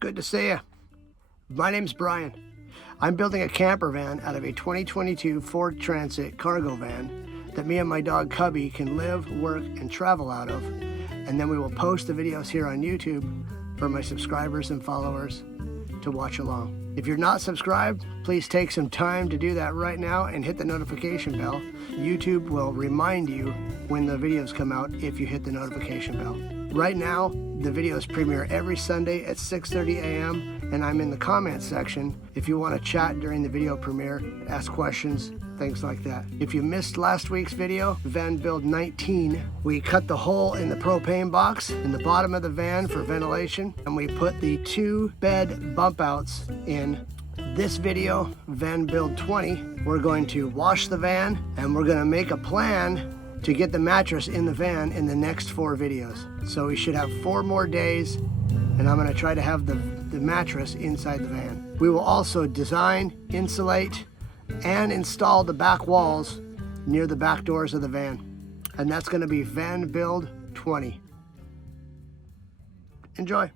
Good to see you. My name's Brian. I'm building a camper van out of a 2022 Ford Transit cargo van that me and my dog Cubby can live, work, and travel out of. And then we will post the videos here on YouTube for my subscribers and followers to watch along. If you're not subscribed, please take some time to do that right now and hit the notification bell. YouTube will remind you when the videos come out if you hit the notification bell. Right now, the videos premiere every Sunday at 6:30 a.m. and I'm in the comments section if you want to chat during the video premiere, ask questions, things like that. If you missed last week's video, Van Build 19, we cut the hole in the propane box in the bottom of the van for ventilation, and we put the 2 bed bump outs in. This video, Van Build 20, we're going to wash the van and we're going to make a plan to get the mattress in the van in the next 4 videos. So we should have 4 more days, and I'm gonna try to have the mattress inside the van. We will also design, insulate, and install the back walls near the back doors of the van. And that's gonna be Van Build 20. Enjoy.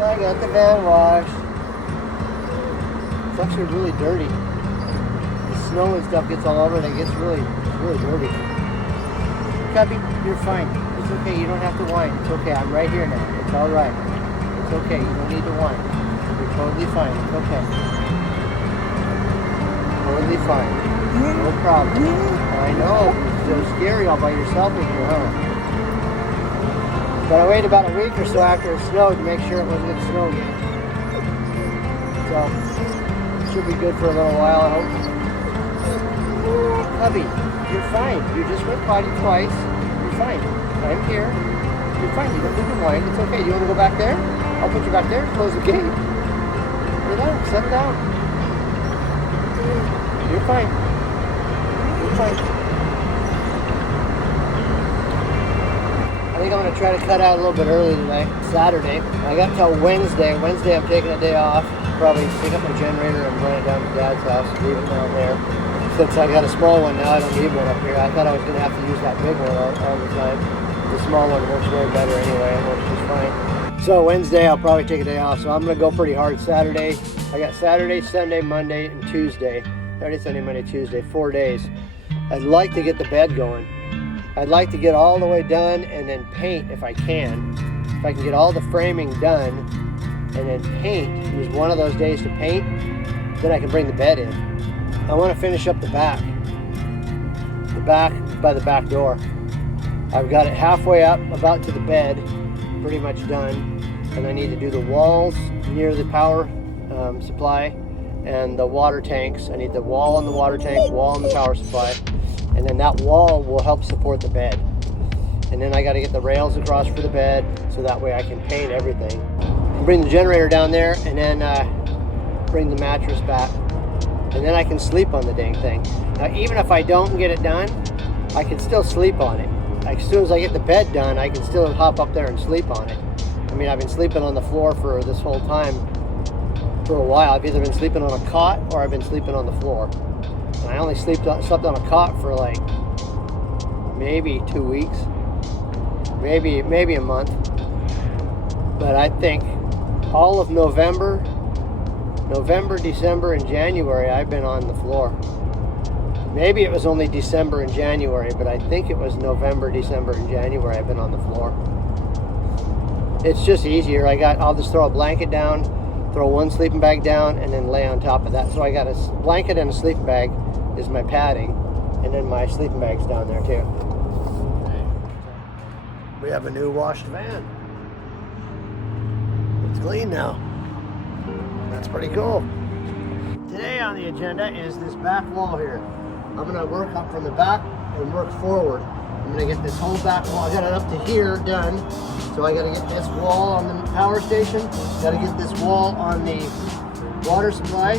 I got the van washed. It's actually really dirty. The snow and stuff gets all over it. It gets really dirty. Cubby, you're fine. It's okay. You don't have to whine. It's okay. I'm right here now. It's all right. It's okay. You don't need to whine. You're totally fine. It's okay. Totally fine. No problem. I know. It's so scary all by yourself in here, huh? But I waited about a week or so after it snowed to make sure it wasn't going to snow again. So, it should be good for a little while, I hope. Hubby, you're fine. You just went potty twice. You're fine. I'm here. You're fine. You don't need to whine. It's okay. You want to go back there? I'll put you back there. Close the gate. Relax. Settle down. You're fine. You're fine. I think I'm going to try to cut out a little bit early today, Saturday. I got until Wednesday. Wednesday I'm taking a day off. Probably pick up my generator and run it down to Dad's house and leave it down there. Since I got a small one now, I don't need one up here. I thought I was going to have to use that big one all the time. The small one works way better anyway. It works just fine. So Wednesday I'll probably take a day off. So I'm going to go pretty hard Saturday. I got Saturday, Sunday, Monday, and Tuesday. Saturday, Sunday, Monday, Tuesday. 4 days. I'd like to get the bed going. I'd like to get all the way done and then paint if I can. If I can get all the framing done and then paint, use one of those days to paint, then I can bring the bed in. I want to finish up the back by the back door. I've got it halfway up, about to the bed, pretty much done. And I need to do the walls near the power supply and the water tanks. I need the wall on the water tank, wall on the power supply. And then that wall will help support the bed. And then I got to get the rails across for the bed so that way I can paint everything. Bring the generator down there and then bring the mattress back. And then I can sleep on the dang thing. Now even if I don't get it done, I can still sleep on it. As soon as I get the bed done, I can still hop up there and sleep on it. I mean, I've been sleeping on the floor for this whole time for a while. I've either been sleeping on a cot or I've been sleeping on the floor. And I only slept on a cot for like maybe 2 weeks, maybe a month. But I think all of November, December, and January I've been on the floor. Maybe it was only December and January, but I think it was November, December, and January I've been on the floor. It's just easier. I'll just throw a blanket down, throw one sleeping bag down, and then lay on top of that. So I got a blanket and a sleeping bag is my padding, and then my sleeping bag's down there too. We have a new washed van. It's clean now. That's pretty cool. Today on the agenda is this back wall here. I'm going to work up from the back and work forward. I'm going to get this whole back wall. I got it up to here done. So I got to get this wall on the power station. Got to get this wall on the water supply.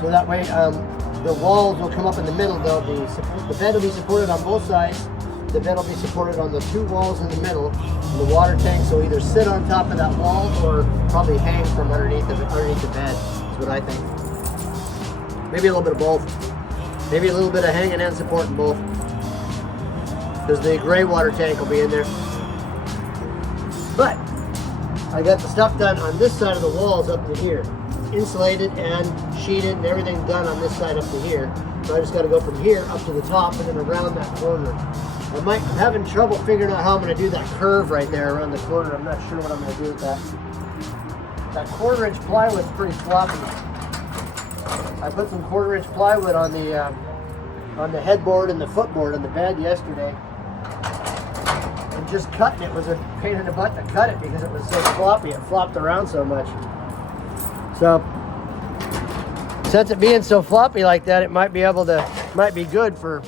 So that way the walls will come up in the middle. The bed will be supported on both sides. The bed will be supported on the two walls in the middle. And the water tanks will either sit on top of that wall or probably hang from underneath the bed. That's what I think. Maybe a little bit of both. Maybe a little bit of hanging and supporting both. Because the gray water tank will be in there. But I got the stuff done on this side of the walls up to here. Insulated and sheeted and everything done on this side up to here. So I just got to go from here up to the top and then around that corner. I'm having trouble figuring out how I'm going to do that curve right there around the corner. I'm not sure what I'm going to do with that. That 1/4 inch plywood's pretty floppy. I put some 1/4 inch plywood on the headboard and the footboard on the bed yesterday. And just cutting it was a pain in the butt to cut it because it was so floppy. It flopped around so much. So, since it being so floppy like that, it might be good for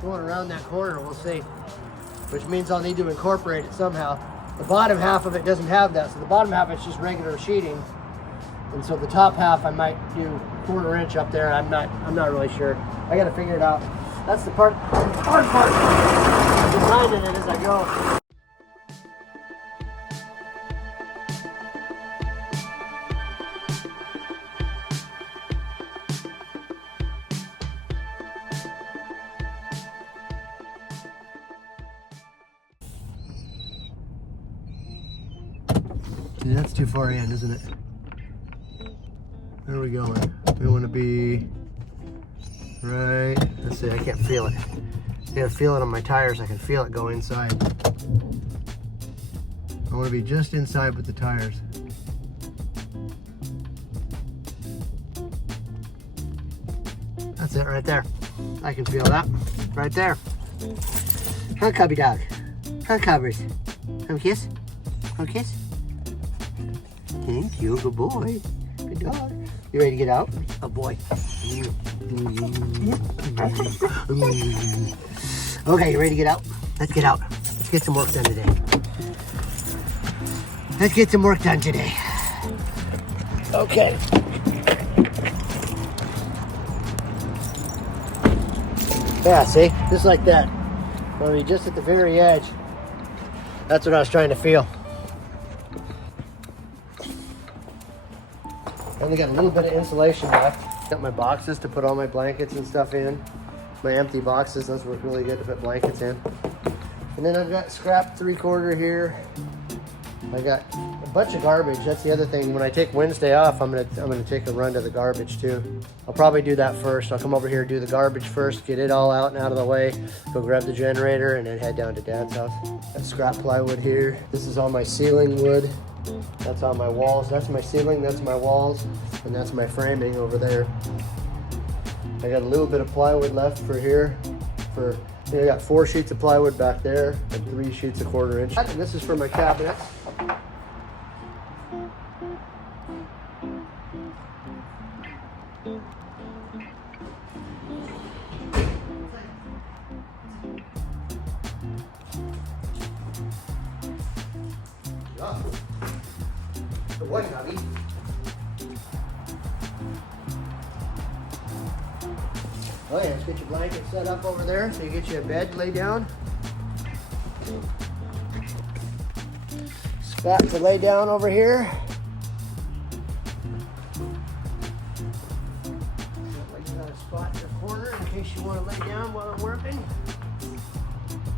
going around that corner. We'll see. Which means I'll need to incorporate it somehow. The bottom half of it doesn't have that, so the bottom half it's just regular sheeting. And so the top half I might do 1/4 inch up there. I'm not really sure. I got to figure it out. That's the hard part. Designing it as I go. That's too far in, isn't it? Where are we going? We want to be right. Let's see, I can't feel it. I gotta feel it on my tires. I can feel it go inside. I want to be just inside with the tires. That's it right there. I can feel that right there. Huh, cubby dog? Huh, cubbers? Come kiss? Come kiss? Thank you, good boy. Good dog. You ready to get out? Oh boy. Okay, you ready to get out? Let's get out. Let's get some work done today. Let's get some work done today. Okay. Yeah, see? Just like that. I mean, just at the very edge. That's what I was trying to feel. I only got a little bit of insulation left. Got my boxes to put all my blankets and stuff in. My empty boxes, those work really good to put blankets in. And then I've got scrap 3/4 here. I got a bunch of garbage. That's the other thing. When I take Wednesday off, I'm gonna take a run to the garbage too. I'll probably do that first. I'll come over here, do the garbage first, get it all out and out of the way, go grab the generator, and then head down to Dad's house. Got scrap plywood here. This is all my ceiling wood. That's on my walls. That's my ceiling, that's my walls, and that's my framing over there. I got a little bit of plywood left for here. I got 4 sheets of plywood back there and 3 sheets of 1/4 inch. And this is for my cabinets. Good boy, Bobby. Oh yeah, let's get your blanket set up over there so you get you a bed to lay down. Spot to lay down over here. Like you got a spot in the corner in case you want to lay down while I'm working.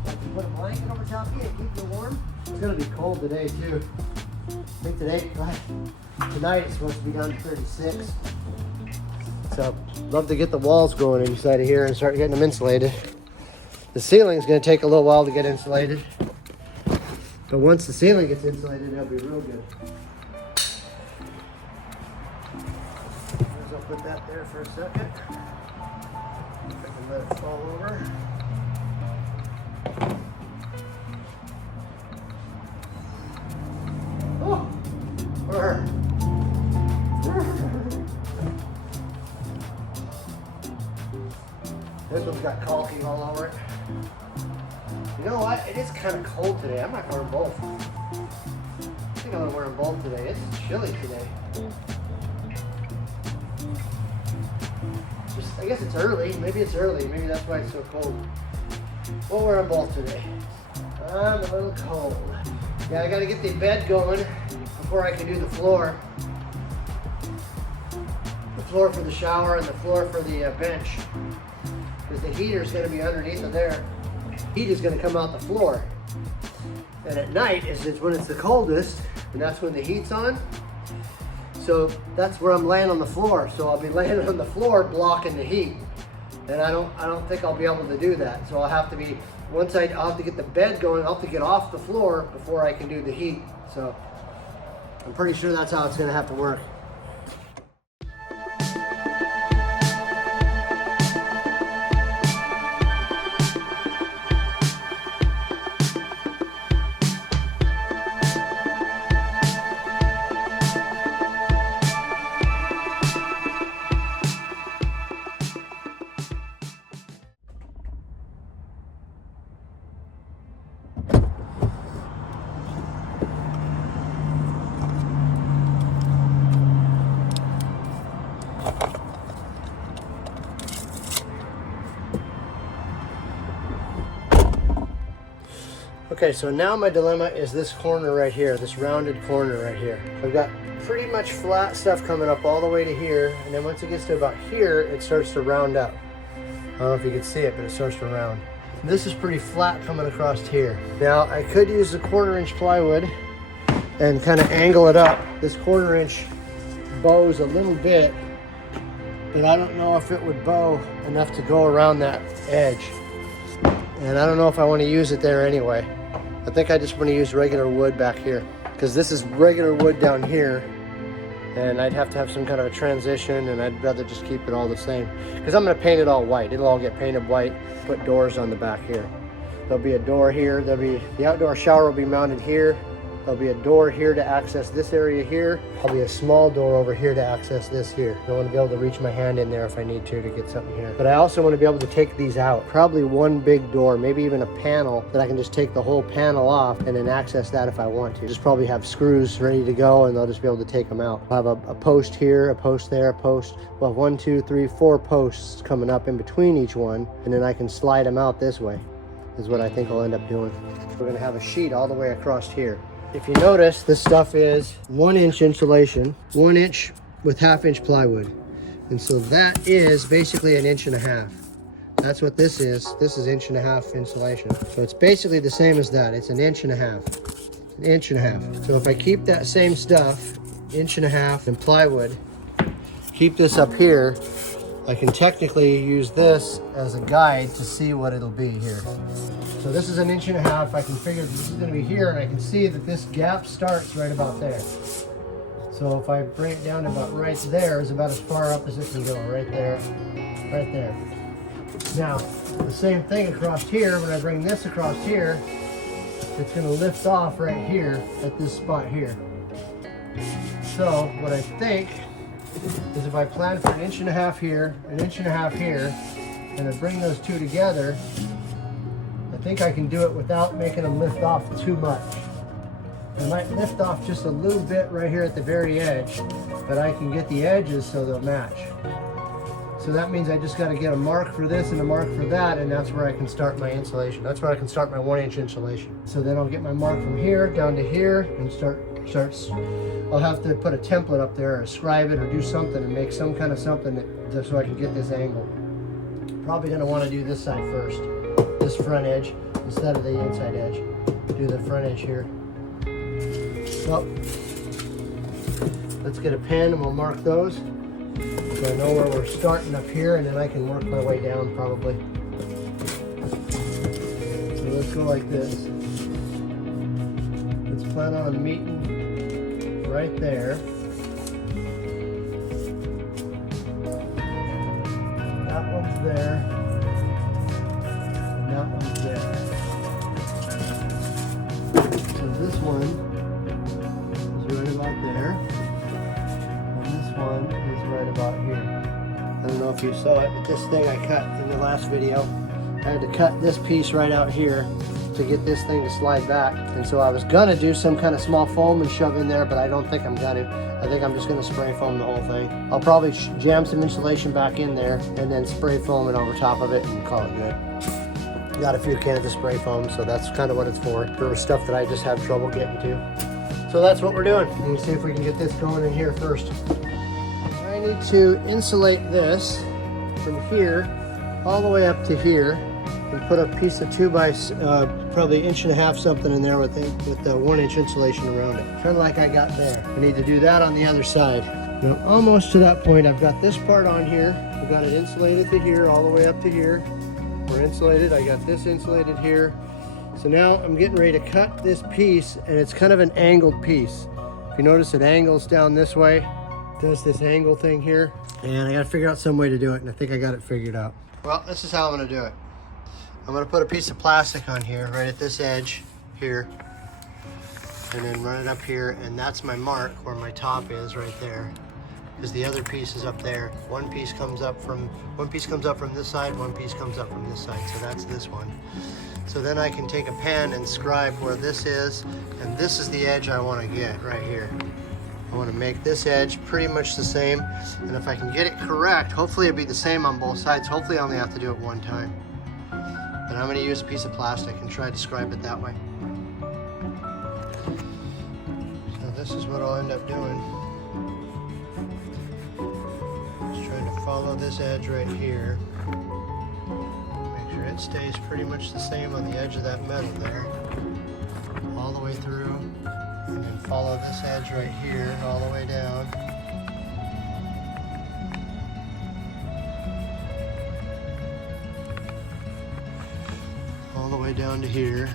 You put a blanket over top of you and keep you warm. It's going to be cold today too. I think tonight it's supposed to be down to 36. So, love to get the walls going inside of here and start getting them insulated. The ceiling's going to take a little while to get insulated. But once the ceiling gets insulated, it'll be real good. I'll put that there for a second. I can let it fall over. Oh! Burr. This one's got caulking all over it. You know what? It is kind of cold today. I might wear them both. I think I'm going to wear them both today. It's chilly today. Just I guess it's early. Maybe it's early. Maybe that's why it's so cold. We'll wear them both today. I'm a little cold. Yeah, I gotta get the bed going before I can do the floor. The floor for the shower and the floor for the bench. Because the heater's gonna be underneath of there. Heat is gonna come out the floor. And at night is when it's the coldest, and that's when the heat's on. So that's where I'm laying on the floor. So I'll be laying on the floor blocking the heat. And I don't think I'll be able to do that. So I'll have to be, I'll have to get the bed going, I'll have to get off the floor before I can do the heat. So I'm pretty sure that's how it's gonna have to work. Okay, so now my dilemma is this corner right here, this rounded corner right here. I've got pretty much flat stuff coming up all the way to here, and then once it gets to about here, it starts to round up. I don't know if you can see it, but it starts to round. This is pretty flat coming across here. Now, I could use the 1/4 inch plywood and kind of angle it up. This 1/4 inch bows a little bit, but I don't know if it would bow enough to go around that edge. And I don't know if I want to use it there anyway. I think I just want to use regular wood back here, because this is regular wood down here, and I'd have to have some kind of a transition, and I'd rather just keep it all the same, because I'm going to paint it all white. It'll all get painted white, put doors on the back here. There'll be a door here, the outdoor shower will be mounted here. There'll be a door here to access this area here. There'll be a small door over here to access this here. I want to be able to reach my hand in there if I need to get something here. But I also want to be able to take these out. Probably one big door, maybe even a panel that I can just take the whole panel off and then access that if I want to. Just probably have screws ready to go, and they'll just be able to take them out. I'll have a post here, a post there, a post. Well, 1, 2, 3, 4 posts coming up in between each one, and then I can slide them out this way, is what I think I'll end up doing. We're going to have a sheet all the way across here. If you notice, this stuff is 1 inch insulation, 1 inch with 1/2 inch plywood. And so that is basically 1.5 inches. That's what this is. This is 1.5 inch insulation. So it's basically the same as that. It's 1.5 inches. 1.5 inches. So if I keep that same stuff, 1.5 inches in plywood, keep this up here, I can technically use this as a guide to see what it'll be here. So this is 1.5 inches. I can figure this is going to be here, and I can see that this gap starts right about there. So if I bring it down about right there, is about as far up as it can go, right there, right there. Now, the same thing across here, when I bring this across here, it's going to lift off right here at this spot here. So what I think is if I plan for 1.5 inches here, 1.5 inches here, and I bring those two together, I think I can do it without making them lift off too much. I might lift off just a little bit right here at the very edge, but I can get the edges so they'll match. So that means I just got to get a mark for this and a mark for that, and that's where I can start my insulation. That's where I can start my 1 inch insulation. So then I'll get my mark from here down to here and starts. I'll have to put a template up there or scribe it or do something and make some kind of something that, so I can get this angle. Probably going to want to do this side first, this front edge instead of the inside edge. Do the front edge here. Well, let's get a pen and we'll mark those. So I know where we're starting up here, and then I can work my way down probably. So let's go like this. Let's plan on meeting right there. That one's there. And that one's there. So this one is right about there. And this one is right about here. I don't know if you saw it, but this thing I cut in the last video, I had to cut this piece right out here to get this thing to slide back. And so I was gonna do some kind of small foam and shove in there, but I don't think I'm gonna. I think I'm just gonna spray foam the whole thing. I'll probably jam some insulation back in there and then spray foam it over top of it and call it good. Got a few cans of spray foam, so that's kind of what it's for stuff that I just have trouble getting to. So that's what we're doing. Let me see if we can get this going in here first. I need to insulate this from here all the way up to here and put a piece of 2 by probably 1.5 inch something in there with the 1 inch insulation around it. Kind of like I got there. I need to do that on the other side. Now, almost to that point, I've got this part on here. I've got it insulated to here, all the way up to here. We're insulated. I got this insulated here. So now I'm getting ready to cut this piece, and it's kind of an angled piece. If you notice, it angles down this way. Does this angle thing here. And I got to figure out some way to do it, and I think I got it figured out. Well, this is how I'm going to do it. I'm going to put a piece of plastic on here, right at this edge here, and then run it up here, and that's my mark where my top is right there. Because the other piece is up there. One piece comes up from this side, one piece comes up from this side, so that's this one. So then I can take a pen and scribe where this is, and this is the edge I want to get right here. I want to make this edge pretty much the same, and if I can get it correct, hopefully it'll be the same on both sides. Hopefully I only have to do it one time. But I'm going to use a piece of plastic and try to scribe it that way. So this is what I'll end up doing. Follow this edge right here. Make sure it stays pretty much the same on the edge of that metal there. All the way through. And then follow this edge right here all the way down. All the way down to here.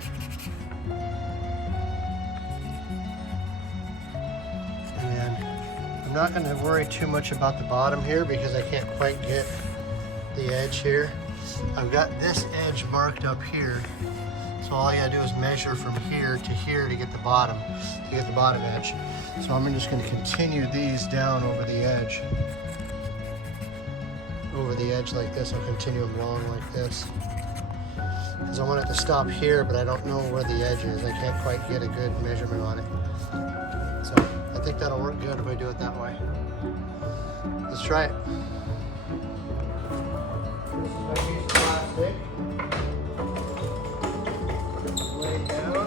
I'm not going to worry too much about the bottom here because I can't quite get the edge here. I've got this edge marked up here, so all I got to do is measure from here to get the bottom edge. So I'm just going to continue these down over the edge like this. I'll continue them long like this because I want it to stop here, but I don't know where the edge is. I can't quite get a good measurement on it. So I think that'll work good if I do it that way. Let's try it. This is my piece of plastic. Lay it down.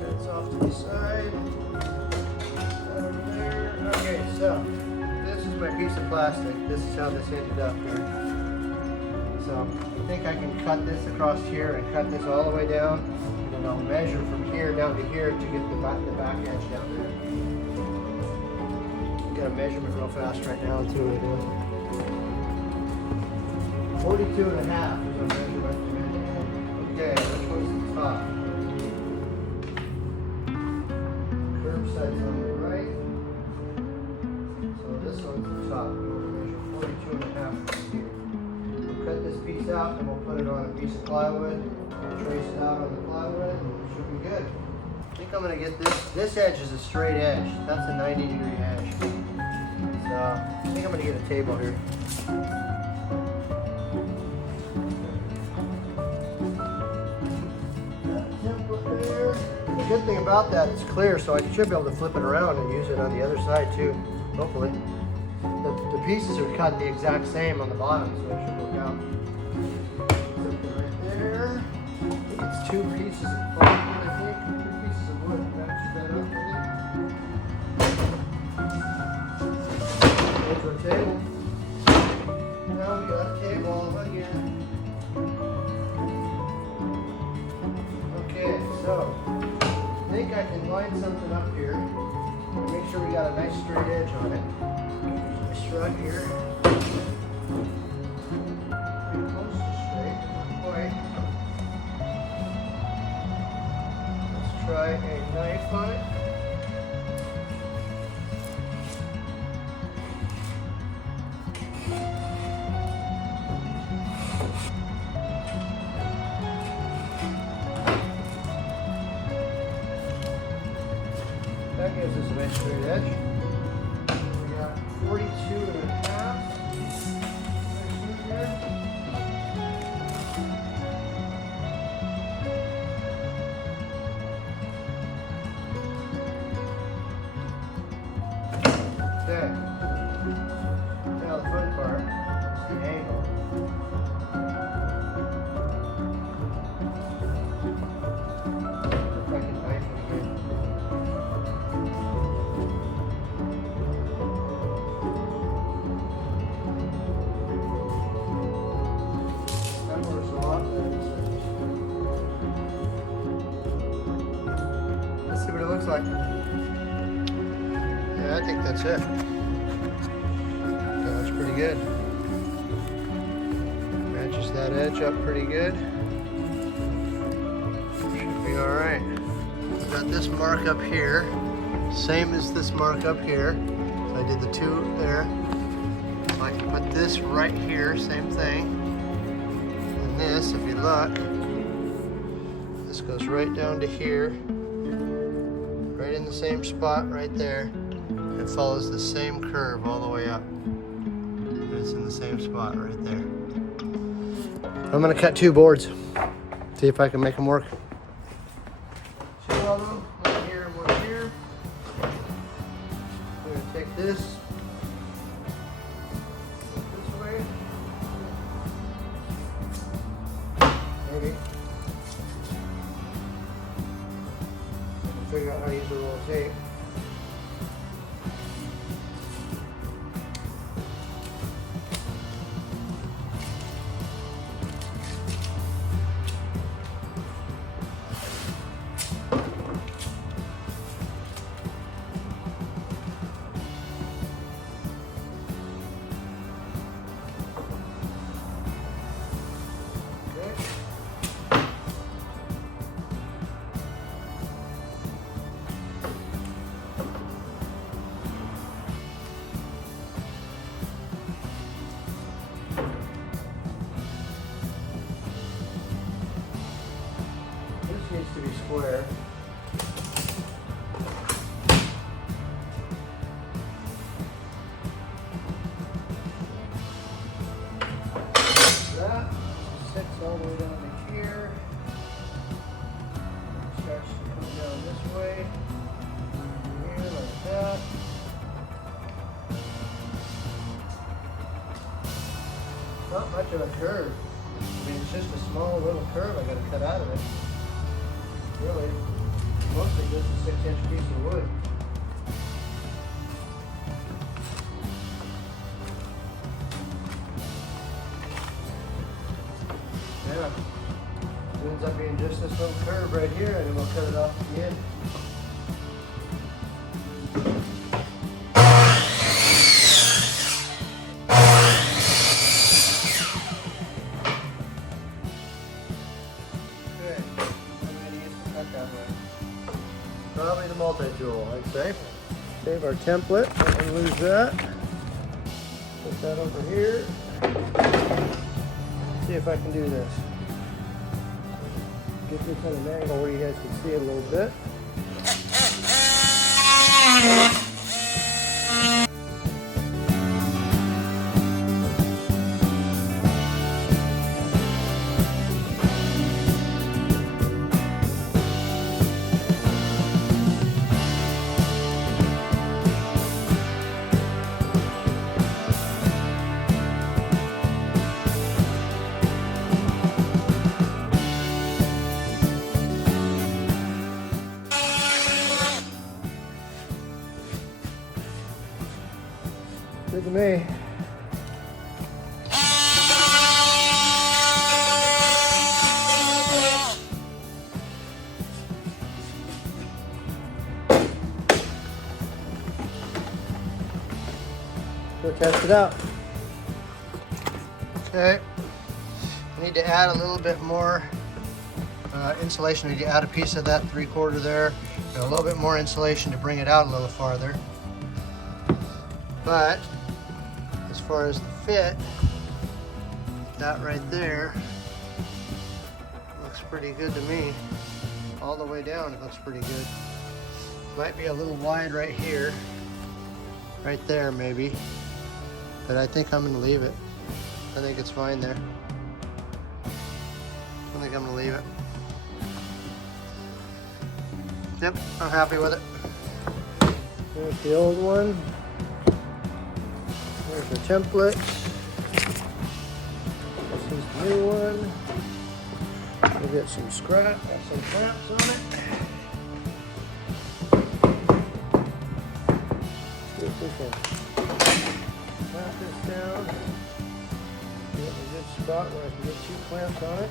That's off to the side. Over there. Okay, so this is my piece of plastic. This is how this ended up here. So I think I can cut this across here and cut this all the way down, and then I'll measure from here down to here to get the back edge down there. Got a measurement real fast right now and see what it is. 42.5 is our measurement. Okay, which one's the top? Curb side's on the right. So this one's the top. We'll measure 42.5 from here. Cut this piece out and we'll put it on a piece of plywood, trace it out on the plywood, and it should be good. I think I'm going to get this edge is a straight edge. That's a 90-degree edge. So I think I'm going to get a table here. The good thing about that, it's clear, so I should be able to flip it around and use it on the other side too, hopefully. The pieces are cut the exact same on the bottom, so it should work out. Something right there. I think it's 2 pieces of plywood, I think. 2 pieces of wood. Match that up, I think. There's our table. Now we got a table all again. Okay, so I think I can line something up here. Make sure we got a nice straight edge on it. Strut here. Pretty close to straight, not quite. Let's try a knife on it. That gives us a nice straight edge. 42.5. Okay. Now the fun part is the angle. If I can knife it again. That works a lot better. Let's see what it looks like. Yeah, I think that's it. That's pretty good. Matches that edge up pretty good. Should be alright. I've got this mark up here. Same as this mark up here. So I did the two there. So I can put this right here, same thing. And this, if you look, this goes right down to here. Right in the same spot right there. It follows the same curve all the way up. And it's in the same spot right there. I'm gonna cut 2 boards. See if I can make them work. 2 of them, one here and one here. I'm gonna take this way. Maybe. Figure out how to use a roll of tape. Needs to be square. That sits all the way down to here. Starts to come down this way. Here like that. Not much of a curve. I mean, it's just a small little curve I got to cut out of it. Really, mostly just a 6-inch piece of wood. Yeah, it ends up being just this little curve right here, and then we'll cut it off at the end. Probably the multi-tool, I'd say. Save our template and lose that. Put that over here. See if I can do this. Get this at an angle where you guys can see it a little bit. Good to me. Go test it out. Okay. I need to add a little bit more insulation. I need to add a piece of that 3/4 there. And a little bit more insulation to bring it out a little farther. But as far as the fit, that right there looks pretty good to me. All the way down it looks pretty good. Might be a little wide right here, right there maybe, but I think I'm going to leave it. I think it's fine there. I think I'm going to leave it. Yep, I'm happy with it. There's the old one. template. This is the new one. We'll get some scrap, some clamps on it. See if we can clamp this down. Get in a good spot where I can get 2 clamps on it.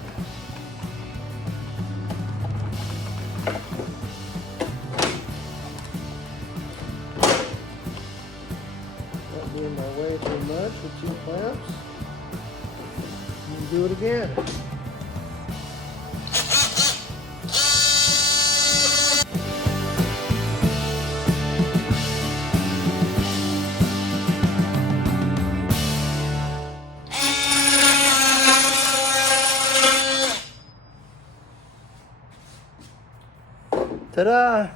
Not being my way too much with 2 clamps. And do it again. Ta-da!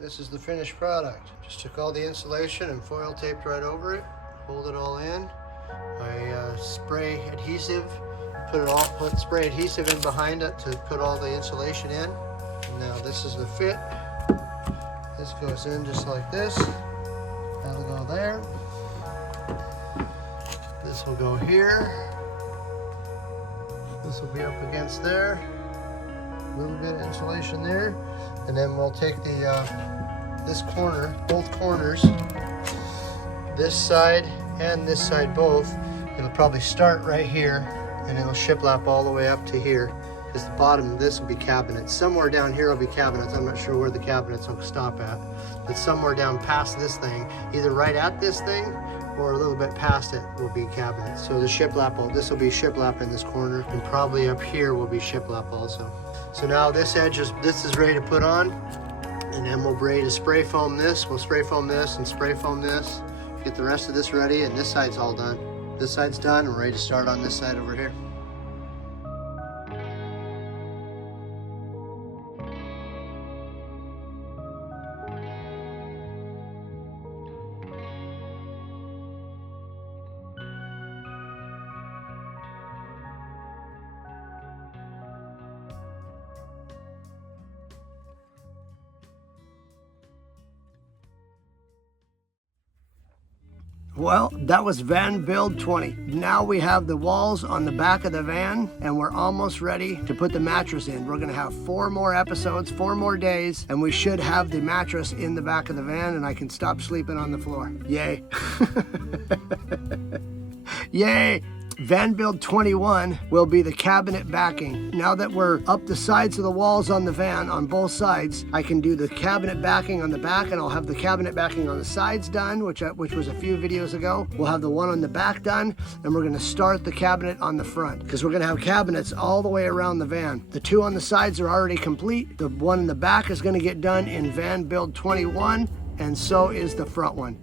This is the finished product. Just took all the insulation and foil taped right over it, hold it all in. I spray adhesive, put spray adhesive in behind it to put all the insulation in. And now this is the fit. This goes in just like this. That'll go there. This will go here. This will be up against there. A little bit of insulation there, and then we'll take the this corner, both corners, this side and this side both. It'll probably start right here, and it'll shiplap all the way up to here, because the bottom of this will be cabinets. Somewhere down here will be cabinets. I'm not sure where the cabinets will stop at, but somewhere down past this thing, either right at this thing or a little bit past it, will be cabinets. So the shiplap this will be shiplap in this corner, and probably up here will be shiplap also. So now this edge is ready to put on, and then we'll ready to spray foam this. We'll spray foam this and spray foam this. Get the rest of this ready, and this side's all done. This side's done, and we're ready to start on this side over here. Well, that was van build 20. Now we have the walls on the back of the van, and we're almost ready to put the mattress in. We're gonna have 4 more episodes, 4 more days, and we should have the mattress in the back of the van, and I can stop sleeping on the floor. Yay. Yay. Van build 21 will be the cabinet backing. Now that we're up the sides of the walls on the van on both sides, I can do the cabinet backing on the back, and I'll have the cabinet backing on the sides done, which was a few videos ago. We'll have the one on the back done, and we're gonna start the cabinet on the front, because we're gonna have cabinets all the way around the van. The 2 on the sides are already complete. The one in the back is gonna get done in van build 21, and so is the front one.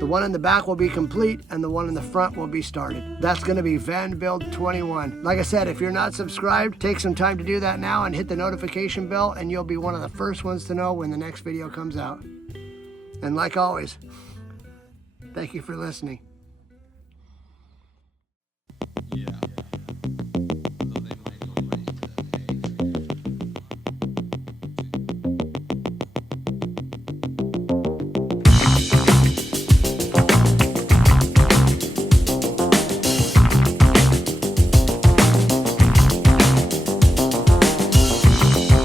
The one in the back will be complete, and the one in the front will be started. That's gonna be van build 21. Like I said, if you're not subscribed, take some time to do that now and hit the notification bell, and you'll be one of the first ones to know when the next video comes out. And like always, thank you for listening.